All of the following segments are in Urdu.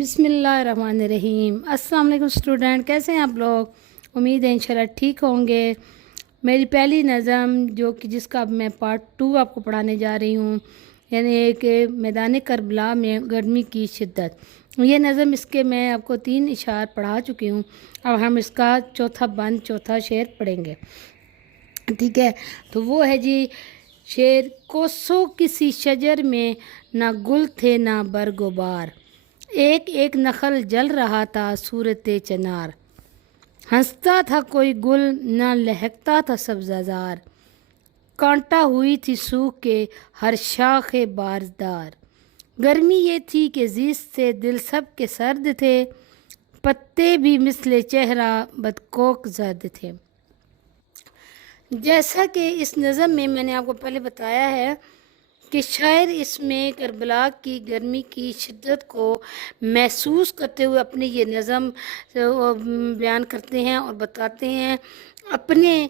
بسم اللہ الرحمن الرحیم۔ السلام علیکم اسٹوڈنٹ، کیسے ہیں آپ لوگ؟ امید ہے انشاءاللہ ٹھیک ہوں گے۔ میری پہلی نظم جس کا اب میں پارٹ 2 آپ کو پڑھانے جا رہی ہوں، یعنی ایک میدان کربلا میں گرمی کی شدت۔ یہ نظم اس کے میں آپ کو 3 اشعار پڑھا چکی ہوں، اب ہم اس کا چوتھا شعر پڑھیں گے، ٹھیک ہے؟ تو وہ ہے جی شعر: کوسوں کسی شجر میں نہ گل تھے نہ برگ و بار، ایک ایک نخل جل رہا تھا صورت چنار، ہنستا تھا کوئی گل نہ لہکتا تھا سبزہ زار، کانٹا ہوئی تھی سوکھ کے ہر شاخ بارزدار، گرمی یہ تھی کہ زیست سے دل سب کے سرد تھے، پتے بھی مثل چہرہ بدکوک زرد تھے۔ جیسا کہ اس نظم میں نے آپ کو پہلے بتایا ہے کہ شاعر اس میں کربلا کی گرمی کی شدت کو محسوس کرتے ہوئے اپنی یہ نظم بیان کرتے ہیں اور بتاتے ہیں، اپنی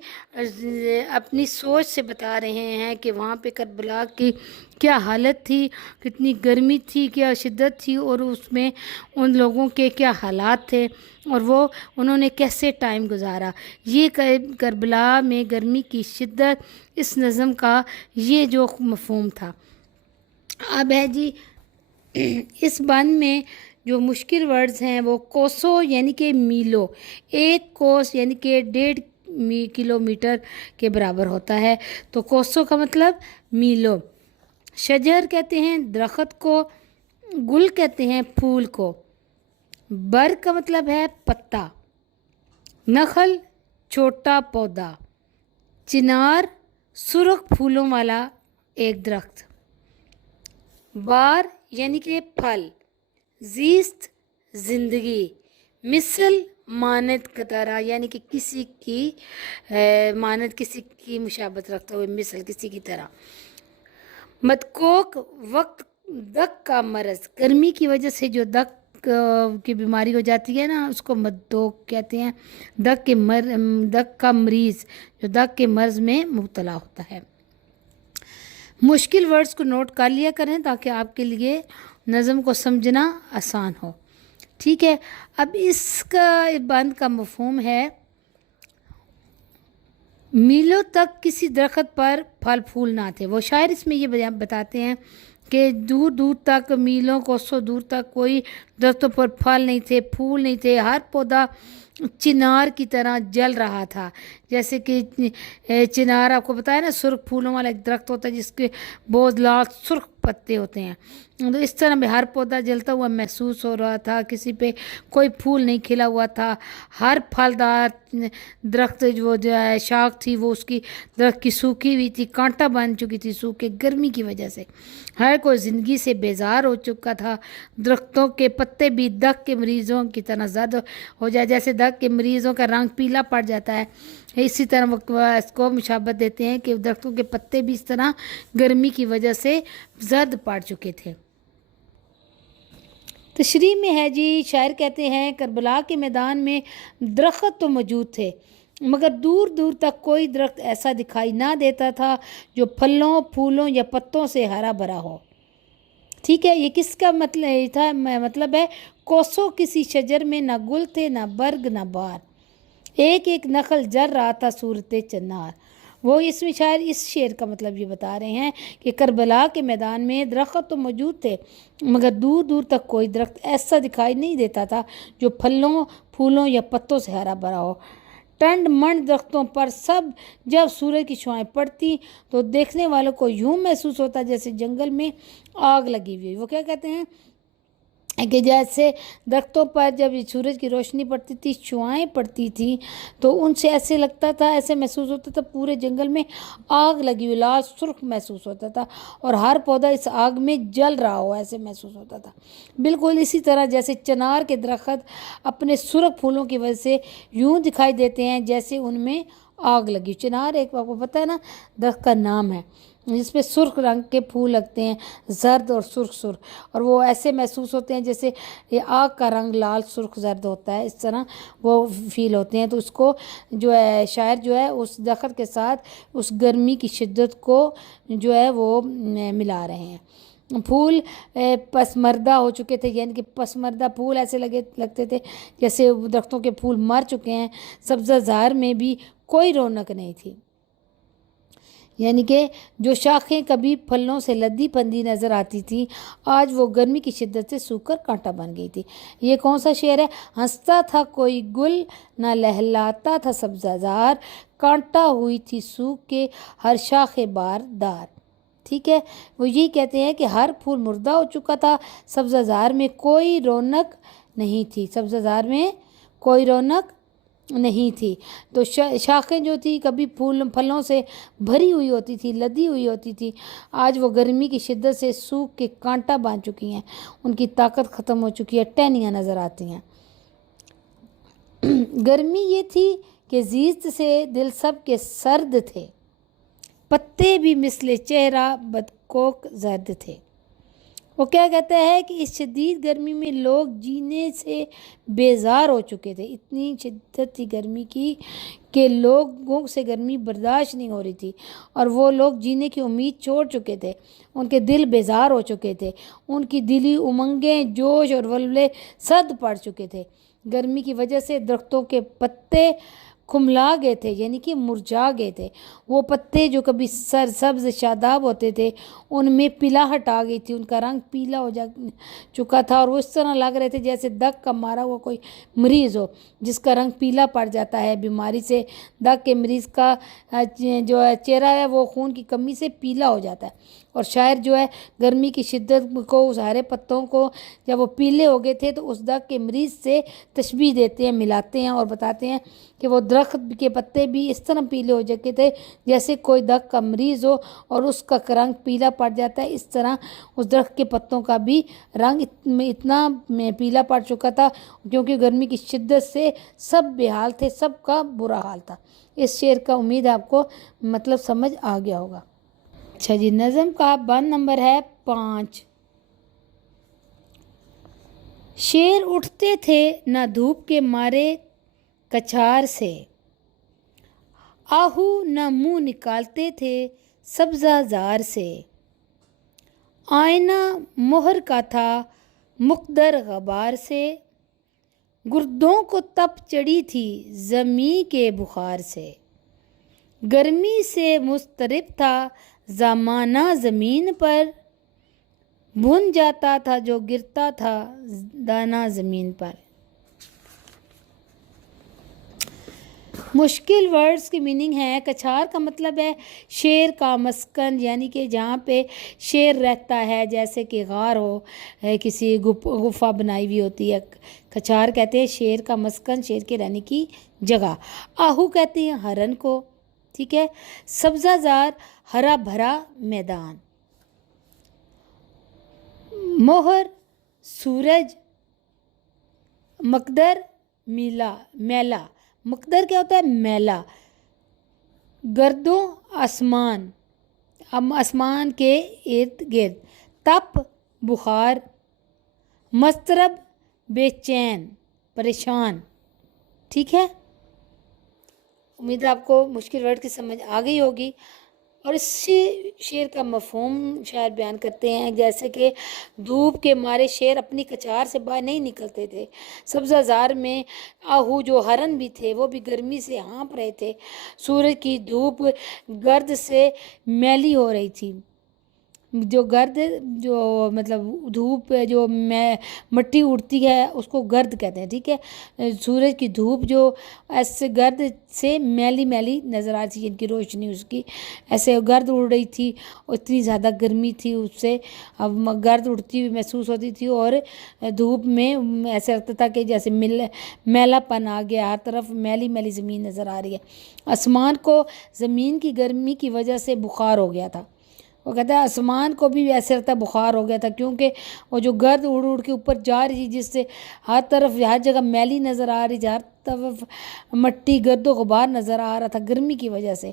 سوچ سے بتا رہے ہیں کہ وہاں پہ کربلا کی کیا حالت تھی، کتنی گرمی تھی، کیا شدت تھی، اور اس میں ان لوگوں کے کیا حالات تھے اور انہوں نے کیسے ٹائم گزارا۔ یہ کربلا میں گرمی کی شدت اس نظم کا یہ جو مفہوم تھا۔ اب ہے جی اس بند میں جو مشکل ورڈز ہیں وہ کوسو یعنی کہ میلو، ایک کوس یعنی کہ 1.5 کلومیٹر کے برابر ہوتا ہے، تو کوسو کا مطلب میلو۔ شجر کہتے ہیں درخت کو، گل کہتے ہیں پھول کو، برگ کا مطلب ہے پتا، نخل چھوٹا پودا، چنار سرخ پھولوں والا ایک درخت، بار یعنی کہ پھل، زیست زندگی، مثل مانند کی طرح یعنی کہ کسی کی مانند، کسی کی مشابہت رکھتے ہوئے، مثل کسی کی طرح، مدکوک وقت دق کا مرض، گرمی کی وجہ سے جو دق کی بیماری ہو جاتی ہے نا، اس کو مدوک کہتے ہیں، دق کا مریض جو دق کے مرض میں مبتلا ہوتا ہے۔ مشکل ورڈز کو نوٹ کر لیا کریں تاکہ آپ کے لیے نظم کو سمجھنا آسان ہو، ٹھیک ہے؟ اب اس کا بند کا مفہوم ہے میلوں تک کسی درخت پر پھل پھول نہ تھے۔ وہ شاعر اس میں یہ بتاتے ہیں کہ دور دور تک، میلوں کوسوں دور تک کوئی درختوں پر پھل نہیں تھے، پھول نہیں تھے، ہر پودا چنار کی طرح جل رہا تھا۔ جیسے کہ چنار آپ کو بتایا نا، سرخ پھولوں والا ایک درخت ہوتا ہے جس کے بہت لال سرخ پتے ہوتے ہیں، تو اس طرح میں ہر پودا جلتا ہوا محسوس ہو رہا تھا، کسی پہ کوئی پھول نہیں کھلا ہوا تھا، ہر پھلدار درخت جو ہے شاخ تھی وہ اس کی درخت کی سوکھی ہوئی تھی، کانٹا بن چکی تھی سوکھ کے گرمی کی وجہ سے، ہر کوئی زندگی سے بیزار ہو چکا تھا، درختوں کے پتے بھی دق کے مریضوں کی طرح زرد ہو جائے، جیسے دق کے مریضوں کا رنگ پیلا پڑ جاتا ہے، اسی طرح وہ اس کو مشابہت دیتے ہیں کہ درختوں کے پتے بھی اس طرح گرمی کی وجہ سے زرد پڑ چکے تھے۔ تشریح میں ہے جی، شاعر کہتے ہیں کربلا کے میدان میں درخت تو موجود تھے مگر دور دور تک کوئی درخت ایسا دکھائی نہ دیتا تھا جو پھلوں، پھولوں یا پتوں سے ہرا بھرا ہو، ٹھیک ہے؟ یہ کس کا مطلب تھا؟ مطلب ہے کوسوں کسی شجر میں نہ گل تھے نہ برگ نہ بار، ایک ایک نخل جل رہا تھا صورت چنار۔ وہ اس میں شاعر اس شعر کا مطلب یہ بتا رہے ہیں کہ کربلا کے میدان میں درخت تو موجود تھے مگر دور دور تک کوئی درخت ایسا دکھائی نہیں دیتا تھا جو پھلوں، پھولوں یا پتوں سے ہرا بھرا ہو۔ ٹنڈ منڈ درختوں پر سب جب سورج کی شعائیں پڑتی تو دیکھنے والوں کو یوں محسوس ہوتا جیسے جنگل میں آگ لگی ہوئی۔ وہ کیا کہتے ہیں کہ جیسے درختوں پر جب سورج کی روشنی پڑتی تھی، شعائیں پڑتی تھیں، تو ان سے ایسے لگتا تھا، ایسے محسوس ہوتا تھا پورے جنگل میں آگ لگی ہوئی، لال سرخ محسوس ہوتا تھا اور ہر پودا اس آگ میں جل رہا ہو، ایسے محسوس ہوتا تھا۔ بالکل اسی طرح جیسے چنار کے درخت اپنے سرخ پھولوں کی وجہ سے یوں دکھائی دیتے ہیں جیسے ان میں آگ لگی۔ چنار ایک آپ کو پتہ ہے نا درخت کا نام ہے جس پہ سرخ رنگ کے پھول لگتے ہیں، زرد اور سرخ، اور وہ ایسے محسوس ہوتے ہیں جیسے یہ آگ کا رنگ لال سرخ زرد ہوتا ہے، اس طرح وہ فیل ہوتے ہیں۔ تو اس کو جو ہے شاعر جو ہے اس درخت کے ساتھ اس گرمی کی شدت کو جو ہے وہ ملا رہے ہیں۔ پھول پسماردہ ہو چکے تھے، یعنی کہ پسماردہ پھول ایسے لگتے تھے جیسے درختوں کے پھول مر چکے ہیں۔ سبزہ زار میں بھی کوئی رونق نہیں تھی، یعنی کہ جو شاخیں کبھی پھلوں سے لدی پندی نظر آتی تھی آج وہ گرمی کی شدت سے سوکھ کر کانٹا بن گئی تھی۔ یہ کون سا شعر ہے؟ ہنستا تھا کوئی گل نہ لہلاتا تھا سبزہ زار، کانٹا ہوئی تھی سوکھ کے ہر شاخ بار دار۔ ٹھیک ہے، وہ یہی کہتے ہیں کہ ہر پھول مردہ ہو چکا تھا، سبزہ زار میں کوئی رونق نہیں تھی، سبزہ زار میں کوئی رونق نہیں تھی۔ تو شاخیں جو تھی کبھی پھلوں سے بھری ہوئی ہوتی تھی، لدی ہوئی ہوتی تھی، آج وہ گرمی کی شدت سے سوکھ کے کانٹا باندھ چکی ہیں، ان کی طاقت ختم ہو چکی ہے، ٹہنیاں نظر آتی ہیں۔ گرمی یہ تھی کہ زیست سے دل سب کے سرد تھے، پتے بھی مثل چہرہ بدکوک زرد تھے۔ وہ کیا کہتا ہے کہ اس شدید گرمی میں لوگ جینے سے بیزار ہو چکے تھے، اتنی شدت تھی گرمی کی کہ لوگوں سے گرمی برداشت نہیں ہو رہی تھی اور وہ لوگ جینے کی امید چھوڑ چکے تھے، ان کے دل بیزار ہو چکے تھے، ان کی دلی امنگیں جوش اور ولولے سرد پڑ چکے تھے۔ گرمی کی وجہ سے درختوں کے پتے کھملا گئے تھے، یعنی کہ مرجھا گئے تھے۔ وہ پتے جو کبھی سرسبز شاداب ہوتے تھے ان میں پلاہٹ آ گئی تھی، ان کا رنگ پیلا ہو چکا تھا اور وہ اس طرح لگ رہے تھے جیسے دگ کا مارا ہوا کوئی مریض ہو جس کا رنگ پیلا پڑ جاتا ہے بیماری سے۔ دگ کے مریض کا جو چہرہ ہے وہ خون کی کمی سے پیلا ہو جاتا ہے۔ اور شاعر جو ہے گرمی کی شدت کو اس ہرے پتوں کو جب وہ پیلے ہو گئے تھے تو اس دگ کے مریض سے تشبیہ دیتے ہیں، ملاتے ہیں اور بتاتے ہیں کہ وہ درخت کے پتے بھی اس طرح پیلے ہو چکے تھے جیسے کوئی دگ کا مریض ہو اور اس کا رنگ پیلا پڑ جاتا ہے، اس طرح اس درخت کے پتوں کا بھی رنگ اتنا پیلا پڑ چکا تھا کیونکہ گرمی کی شدت سے سب بے حال تھے، سب کا برا حال تھا۔ اس شعر کا امید آپ کو مطلب سمجھ آ گیا ہوگا۔ اچھا جی، نظم کا بند نمبر ہے 5۔ شیر اٹھتے تھے نہ دھوپ کے مارے کچھار سے، آہو نہ منہ نکالتے تھے سبزہ زار سے، آئینہ مہر کا تھا مقدر غبار سے، گردوں کو تپ چڑھی تھی زمیں کے بخار سے، گرمی سے مضطرب تھا زمانہ زمین پر، بھن جاتا تھا جو گرتا تھا دانہ زمین پر۔ مشکل ورڈز کی میننگ ہے۔ کچھار کا مطلب ہے شیر کا مسکن، یعنی کہ جہاں پہ شیر رہتا ہے، جیسے کہ غار ہو، کسی گفا بنائی ہوئی ہوتی ہے، کچھار کہتے ہیں شیر کا مسکن، شیر کے رہنے کی جگہ۔ آہو کہتے ہیں ہرن کو، ٹھیک ہے۔ سبزہ زار ہرا بھرا میدان، مہر سورج، مقدر میلا، مقدر کیا ہوتا ہے؟ میلا، گردوں آسمان، آسمان کے ارد گرد، تپ بخار، مضطرب بے چین پریشان، ٹھیک ہے۔ امید آپ کو مشکل ورڈ کی سمجھ آ گئی ہوگی۔ اور اس شعر کا مفہوم شاعر بیان کرتے ہیں جیسے کہ دھوپ کے مارے شیر اپنی کچھار سے باہر نہیں نکلتے تھے، سبزہ زار میں آہو جو ہرن بھی تھے وہ بھی گرمی سے ہانپ رہے تھے، سورج کی دھوپ گرد سے میلی ہو رہی تھی، جو گرد جو مطلب دھوپ جو مٹی اڑتی ہے اس کو گرد کہتے ہیں، ٹھیک ہے۔ سورج کی دھوپ جو ایسے گرد سے میلی نظر آ رہی تھی، ان کی روشنی اس کی ایسے گرد اڑ رہی تھی اور اتنی زیادہ گرمی تھی اس سے، اب گرد اڑتی ہوئی محسوس ہوتی تھی اور دھوپ میں ایسے لگتا تھا کہ جیسے میلا پن آ گیا، ہر طرف میلی زمین نظر آ رہی ہے۔ آسمان کو زمین کی گرمی کی وجہ سے بخار ہو گیا تھا، وہ کہتا ہے آسمان کو بھی ایسے لگتا ہے بخار ہو گیا تھا کیونکہ وہ جو گرد اڑ کے اوپر جا رہی تھی جس سے ہر طرف ہر جگہ میلی نظر آ رہی تھی، ہر طرف مٹی گرد و غبار نظر آ رہا تھا گرمی کی وجہ سے،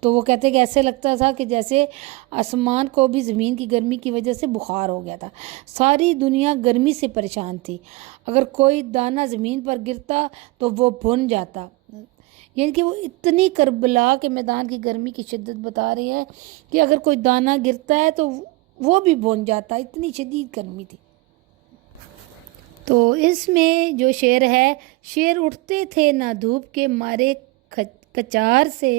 تو وہ کہتے ہیں کہ ایسے لگتا تھا کہ جیسے آسمان کو بھی زمین کی گرمی کی وجہ سے بخار ہو گیا تھا، ساری دنیا گرمی سے پریشان تھی، اگر کوئی دانہ زمین پر گرتا تو وہ بھن جاتا، یعنی کہ وہ اتنی کربلا کے میدان کی گرمی کی شدت بتا رہی ہے کہ اگر کوئی دانہ گرتا ہے تو وہ بھی بھون جاتا، اتنی شدید گرمی تھی۔ تو اس میں جو شعر ہے، شیر اٹھتے تھے نہ دھوپ کے مارے کچار سے،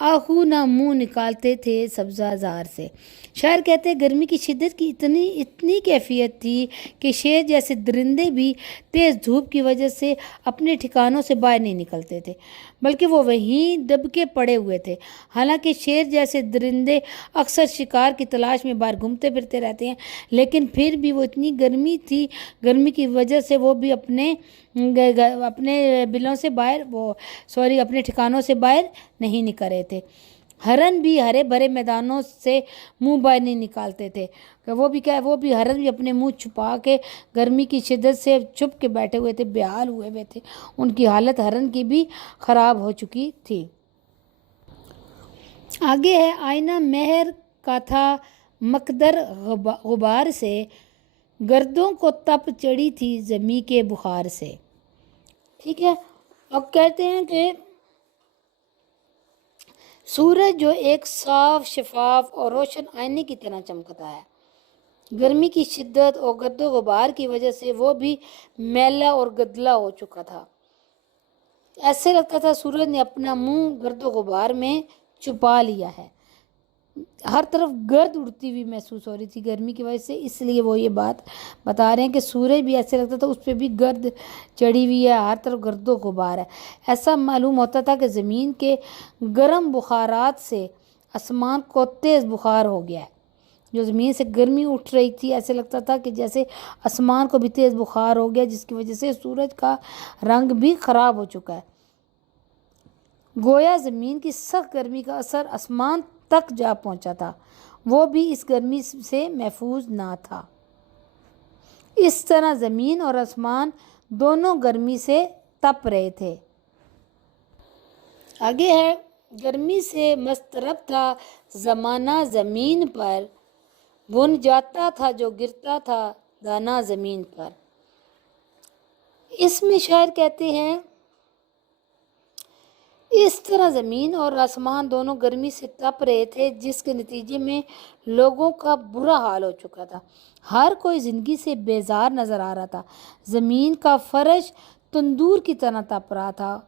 آہو نہ منہ نکالتے تھے سبزہ زار سے۔ شاعر کہتے ہیں گرمی کی شدت کی اتنی کیفیت تھی کہ شیر جیسے درندے بھی تیز دھوپ کی وجہ سے اپنے ٹھکانوں سے باہر نہیں نکلتے تھے، بلکہ وہ وہیں دب کے پڑے ہوئے تھے۔ حالانکہ شیر جیسے درندے اکثر شکار کی تلاش میں باہر گھومتے پھرتے رہتے ہیں، لیکن پھر بھی وہ اتنی گرمی تھی، گرمی کی وجہ سے وہ بھی اپنے بلوں سے باہر اپنے ٹھکانوں سے باہر نہیں نکل رہے تھے۔ ہرن بھی ہرے بھرے میدانوں سے منہ باہر نہیں نکالتے تھے، وہ بھی ہرن بھی اپنے منہ چھپا کے گرمی کی شدت سے چھپ کے بیٹھے ہوئے تھے، بےحال ہوئے ہوئے تھے، ان کی حالت ہرن کی بھی خراب ہو چکی تھی۔ آگے ہے آئینہ مہر کا تھا مقدر غبار سے، گردوں کو تپ چڑھی تھی زمیں کے بخار سے۔ ٹھیک ہے، اب کہتے ہیں کہ سورج جو ایک صاف شفاف اور روشن آئینے کی طرح چمکتا ہے، گرمی کی شدت اور گرد و غبار کی وجہ سے وہ بھی میلا اور گدلا ہو چکا تھا۔ ایسے لگتا تھا سورج نے اپنا منہ گرد و غبار میں چھپا لیا ہے، ہر طرف گرد اڑتی ہوئی محسوس ہو رہی تھی گرمی کی وجہ سے، اس لیے وہ یہ بات بتا رہے ہیں کہ سورج بھی ایسے لگتا تھا اس پہ بھی گرد چڑھی ہوئی ہے، ہر طرف گرد و غبار ہے۔ ایسا معلوم ہوتا تھا کہ زمین کے گرم بخارات سے آسمان کو تیز بخار ہو گیا ہے۔ جو زمین سے گرمی اٹھ رہی تھی، ایسے لگتا تھا کہ جیسے آسمان کو بھی تیز بخار ہو گیا، جس کی وجہ سے سورج کا رنگ بھی خراب ہو چکا ہے۔ گویا زمین کی سخت گرمی کا اثر آسمان تک جا پہنچا تھا، وہ بھی اس گرمی سے محفوظ نہ تھا۔ اس طرح زمین اور آسمان دونوں گرمی سے تپ رہے تھے۔ آگے ہے گرمی سے مضطرب تھا زمانہ زمین پر، بن جاتا تھا جو گرتا تھا دانہ زمین پر۔ اس میں شاعر کہتے ہیں اس طرح زمین اور آسمان دونوں گرمی سے تپ رہے تھے، جس کے نتیجے میں لوگوں کا برا حال ہو چکا تھا۔ ہر کوئی زندگی سے بیزار نظر آ رہا تھا۔ زمین کا فرش تندور کی طرح تپ رہا تھا۔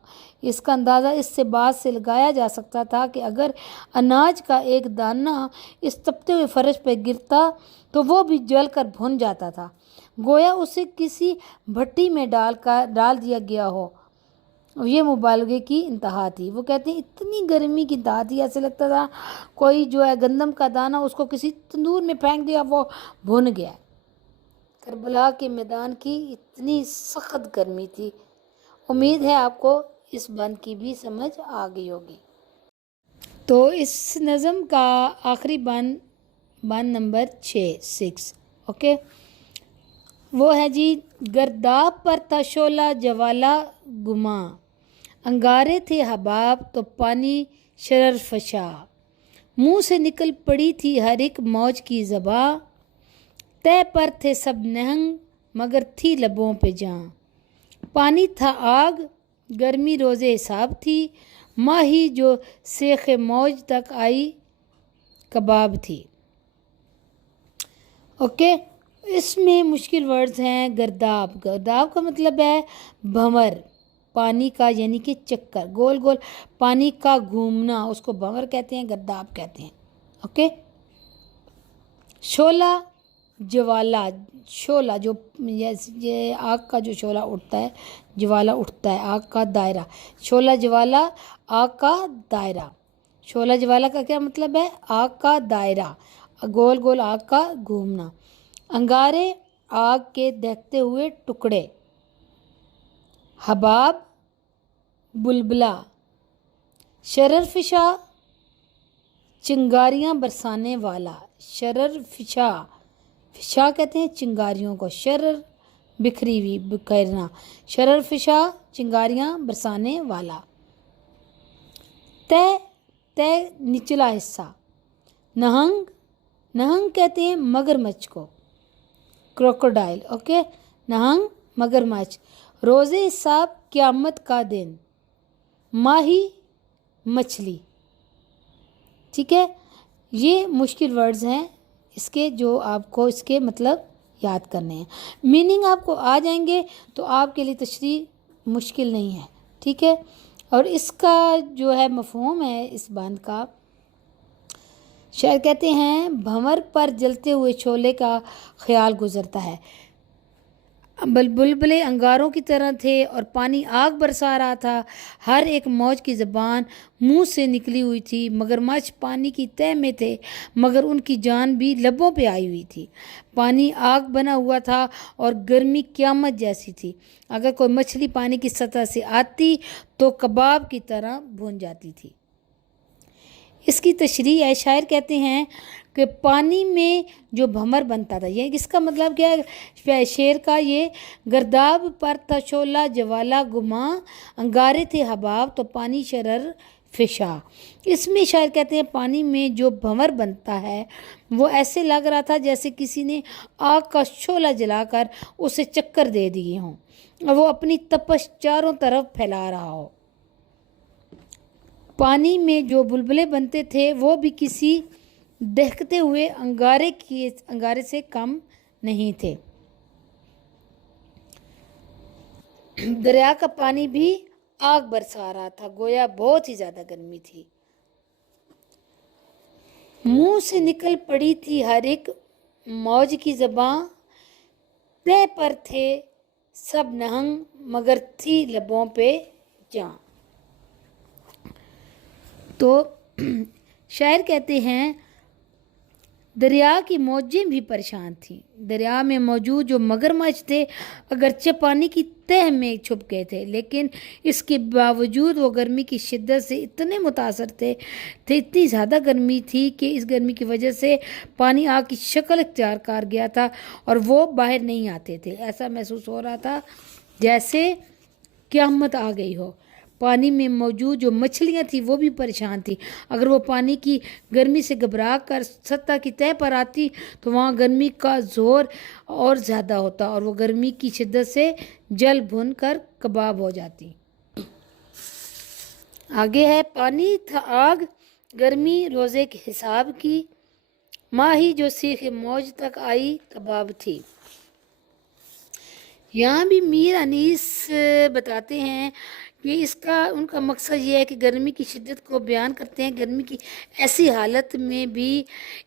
اس کا اندازہ اس سے بات سے لگایا جا سکتا تھا کہ اگر اناج کا ایک دانہ اس تپتے ہوئے فرش پہ گرتا تو وہ بھی جل کر بھن جاتا تھا، گویا اسے کسی بھٹی میں ڈال دیا گیا ہو۔ یہ مبالغے کی انتہا تھی۔ وہ کہتے ہیں اتنی گرمی کی انتہا تھی، ایسے لگتا تھا کوئی جو ہے گندم کا دانہ اس کو کسی تندور میں پھینک دیا، وہ بھن گیا۔ کربلا کے میدان کی اتنی سخت گرمی تھی۔ امید ہے آپ کو اس بند کی بھی سمجھ آ گئی ہوگی۔ تو اس نظم کا آخری بند نمبر 6 اوکے، وہ ہے جی، گرداب پر تھا شعلہ جوالا گماں، انگارے تھے حباب تو پانی شرر فشاں، منہ سے نکل پڑی تھی ہر ایک موج کی زباں، تہ پر تھے سب نہنگ مگر تھی لبوں پہ جاں، پانی تھا آگ گرمی روز حساب تھی، ماہی جو سیخ موج تک آئی کباب تھی۔ اوکے، اس میں مشکل ورڈز ہیں۔ گرداب، گرداب کا مطلب ہے بھنور، پانی کا یعنی کہ چکر، گول گول پانی کا گھومنا، اس کو بھنور کہتے ہیں، گرداب کہتے ہیں۔ اوکے، شعلہ جوالا، شعلہ جو یہ آگ کا جو شعلہ اٹھتا ہے، جوالا اٹھتا ہے، آگ کا دائرہ، شعلہ جوالا آگ کا دائرہ۔ شعلہ جوالا کا کیا مطلب ہے؟ آگ کا دائرہ، گول گول آگ کا گھومنا۔ انگارے، آگ کے دہتے ہوئے ٹکڑے۔ حباب، بلبلا۔ شرر فشاں، چنگاریاں برسانے والا۔ شرر فشاں، فشاں کہتے ہیں چنگاریوں کو، شرر بکھری ہوئی، بکھیرنا، شرر فشاں چنگاریاں برسانے والا۔ تہ نچلا حصہ۔ نہنگ، نہنگ کہتے ہیں مگرمچھ کو، کروکوڈائل۔ اوکے، نہنگ مگرمچھ۔ روز حساب، قیامت کا دن۔ ماہی، مچھلی۔ ٹھیک ہے، یہ مشکل ورڈز ہیں، اس کے جو آپ کو اس کے مطلب یاد کرنے ہیں، میننگ آپ کو آ جائیں گے تو آپ کے لیے تشریح مشکل نہیں ہے، ٹھیک ہے۔ اور اس کا جو ہے مفہوم ہے اس بند کا، شاعر کہتے ہیں بھنور پر جلتے ہوئے شعلے کا خیال گزرتا ہے، بلبلے انگاروں کی طرح تھے اور پانی آگ برسا رہا تھا، ہر ایک موج کی زبان منہ سے نکلی ہوئی تھی، مگرمچھ پانی کی تہہ میں تھے مگر ان کی جان بھی لبوں پہ آئی ہوئی تھی، پانی آگ بنا ہوا تھا اور گرمی قیامت جیسی تھی، اگر کوئی مچھلی پانی کی سطح سے آتی تو کباب کی طرح بھون جاتی تھی۔ اس کی تشریح ہے، شاعر کہتے ہیں کہ پانی میں جو بھنور بنتا تھا، یہ اس کا مطلب کیا ہے، شعر کا یہ گرداب پر تھا شعلہ جوالا گماں، انگارے تھے حباب تو پانی شرر فشاں۔ اس میں شاعر کہتے ہیں پانی میں جو بھنور بنتا ہے وہ ایسے لگ رہا تھا جیسے کسی نے آگ کا شعلہ جلا کر اسے چکر دے دیے ہوں اور وہ اپنی تپش چاروں طرف پھیلا رہا ہو۔ پانی میں جو بلبلے بنتے تھے وہ بھی کسی دہکتے ہوئے انگارے سے کم نہیں تھے۔ دریا کا پانی بھی آگ برسا رہا تھا، گویا بہت ہی زیادہ گرمی تھی، منہ سے نکل پڑی تھی ہر ایک موج کی زباں، تہ پر تھے سب نہنگ مگر تھی لبوں پہ جاں۔ تو شاعر کہتے ہیں دریا کی موجیں بھی پریشان تھیں، دریا میں موجود جو مگرمچھ تھے اگرچہ پانی کی تہہ میں چھپ گئے تھے لیکن اس کے باوجود وہ گرمی کی شدت سے اتنے متاثر تھے، اتنی زیادہ گرمی تھی کہ اس گرمی کی وجہ سے پانی آگ کی شکل اختیار کر گیا تھا اور وہ باہر نہیں آتے تھے، ایسا محسوس ہو رہا تھا جیسے قیامت آ گئی ہو۔ پانی میں موجود جو مچھلیاں تھیں وہ بھی پریشان تھیں، اگر وہ پانی کی گرمی سے گھبرا کر سطح کی تہہ پر آتی تو وہاں گرمی کا زور اور زیادہ ہوتا اور وہ گرمی کی شدت سے جل بھن کر کباب ہو جاتی۔ آگے ہے پانی تھا آگ گرمی روزے کے حساب کی، ماہی جو سیخ موج تک آئی کباب تھی۔ یہاں بھی میر انیس بتاتے ہیں کہ ان کا مقصد یہ ہے کہ گرمی کی شدت کو بیان کرتے ہیں، گرمی کی ایسی حالت میں بھی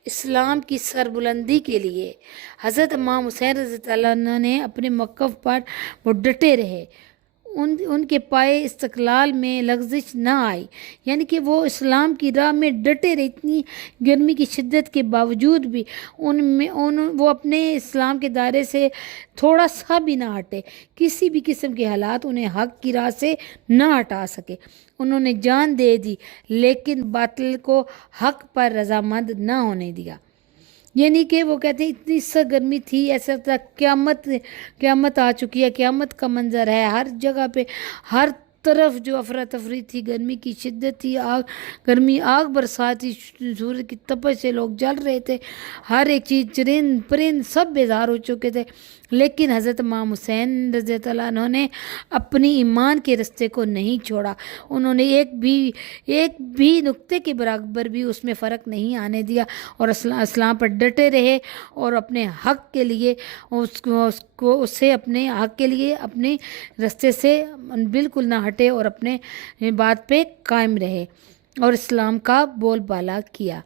اسلام کی سربلندی کے لیے حضرت امام حسین رضی اللہ عنہ نے اپنے موقف پر وہ ڈٹے رہے، ان کے پائے استقلال میں لغزش نہ آئی، یعنی کہ وہ اسلام کی راہ میں ڈٹے رہے، اتنی گرمی کی شدت کے باوجود بھی وہ اپنے اسلام کے دائرے سے تھوڑا سا بھی نہ ہٹے، کسی بھی قسم کے حالات انہیں حق کی راہ سے نہ ہٹا سکے، انہوں نے جان دے دی لیکن باطل کو حق پر رضامند نہ ہونے دیا، یعنی کہ وہ کہتے ہیں اتنی سخت گرمی تھی، ایسا تھا قیامت آ چکی ہے، قیامت کا منظر ہے، ہر جگہ پہ ہر طرف جو افراتفری تھی، گرمی کی شدت تھی، گرمی آگ برساتی، سورج کی تپش سے لوگ جل رہے تھے، ہر ایک چیز چرند پرند سب بیزار ہو چکے تھے، لیکن حضرت امام حسین رضی اللہ عنہ نے اپنی ایمان کے رستے کو نہیں چھوڑا، انہوں نے ایک بھی نقطے کے برابر بھی اس میں فرق نہیں آنے دیا اور اسلام پر ڈٹے رہے اور اپنے حق کے لیے اپنے حق کے لیے اپنے رستے سے بالکل نہ ہٹے اور اپنے بات پہ قائم رہے اور اسلام کا بول بالا کیا۔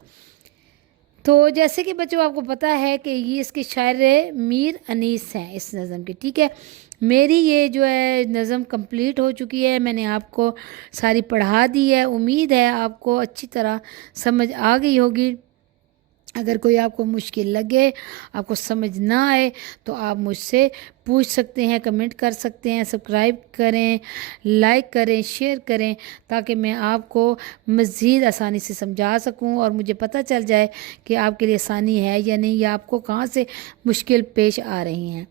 تو جیسے کہ بچوں آپ کو پتہ ہے کہ یہ اس کے شاعر میر انیس ہیں اس نظم کے، ٹھیک ہے، میری یہ جو ہے نظم کمپلیٹ ہو چکی ہے، میں نے آپ کو ساری پڑھا دی ہے، امید ہے آپ کو اچھی طرح سمجھ آ گئی ہوگی۔ اگر کوئی آپ کو مشکل لگے، آپ کو سمجھ نہ آئے تو آپ مجھ سے پوچھ سکتے ہیں، کمنٹ کر سکتے ہیں، سبسکرائب کریں، لائک کریں، شیئر کریں تاکہ میں آپ کو مزید آسانی سے سمجھا سکوں اور مجھے پتہ چل جائے کہ آپ کے لیے آسانی ہے یا نہیں، یا آپ کو کہاں سے مشکل پیش آ رہی ہیں۔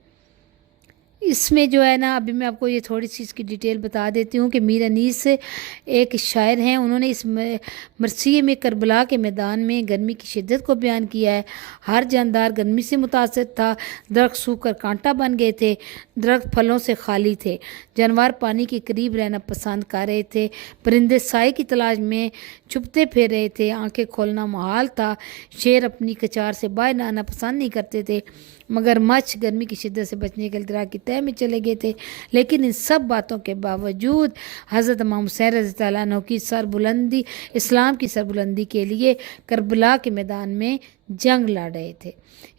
اس میں جو ہے نا ابھی میں آپ کو یہ تھوڑی سی اس کی ڈیٹیل بتا دیتی ہوں کہ میر انیس ایک شاعر ہیں، انہوں نے اس مرثیے میں کربلا کے میدان میں گرمی کی شدت کو بیان کیا ہے۔ ہر جاندار گرمی سے متاثر تھا، درخت سوکھ کر کانٹا بن گئے تھے، درخت پھلوں سے خالی تھے، جانور پانی کے قریب رہنا پسند کر رہے تھے، پرندے سائے کی تلاش میں چھپتے پھر رہے تھے، آنکھیں کھولنا محال تھا، شیر اپنی کچار سے باہر نہ آنا پسند نہیں کرتے تھے، مگر مچھ گرمی کی شدت سے بچنے کے لیے دریا کی تہہ میں چلے گئے تھے۔ لیکن ان سب باتوں کے باوجود حضرت امام حسین رضی اللہ عنہ کی سربلندی، اسلام کی سربلندی کے لیے کربلا کے میدان میں جنگ لڑ رہے تھے۔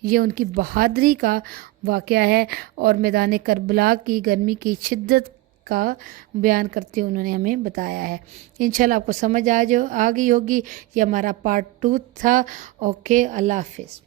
یہ ان کی بہادری کا واقعہ ہے اور میدان کربلا کی گرمی کی شدت کا بیان کرتے ہوئے انہوں نے ہمیں بتایا ہے۔ انشاءاللہ آپ کو سمجھ آ گئی ہوگی۔ یہ ہمارا پارٹ 2 تھا۔ اوکے، اللہ حافظ۔